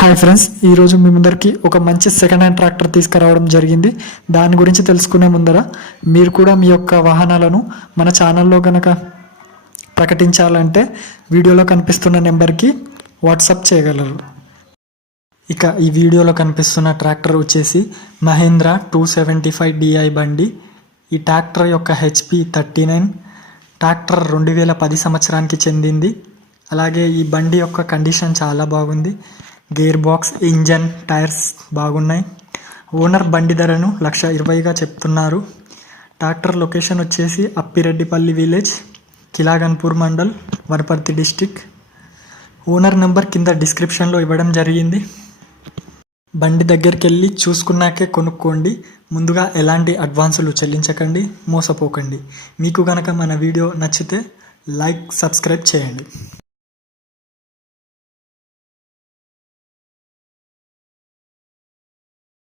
Hi friends ఈరోజు మీ ముందరికి ఒక మంచి సెకండ్ హ్యాండ్ ట్రాక్టర్ తీసుకురావడం జరిగింది. దాని గురించి తెలుసుకునే ముందర మీరు కూడా మీ యొక్క వాహనాలను మన ఛానల్లో కనుక ప్రకటించాలంటే వీడియోలో కనిపిస్తున్న నెంబర్కి వాట్సాప్ చేయగలరు. ఇక ఈ వీడియోలో కనిపిస్తున్న ట్రాక్టర్ వచ్చేసి Mahindra two seventy five DI బండి. ఈ ట్రాక్టర్ యొక్క హెచ్పి థర్టీ నైన్ ట్రాక్టర్ రెండు వేల పది సంవత్సరానికి చెందింది. అలాగే ఈ బండి యొక్క కండిషన్ చాలా బాగుంది. గేర్ బాక్స్ ఇంజన్ టైర్స్ బాగున్నాయి. ఓనర్ బండి ధరను లక్ష ఇరవైగా చెప్తున్నారు. ట్రాక్టర్ లొకేషన్ వచ్చేసి Appireddipalli village Khilaganpur mandal Wanaparthy district. Owner number కింద డిస్క్రిప్షన్లో ఇవ్వడం జరిగింది. బండి దగ్గరికి వెళ్ళి చూసుకున్నాకే కొనుక్కోండి. ముందుగా ఎలాంటి అడ్వాన్సులు చెల్లించకండి మోసపోకండి. మీకు గనక మన వీడియో నచ్చితే లైక్ సబ్స్క్రైబ్ చేయండి.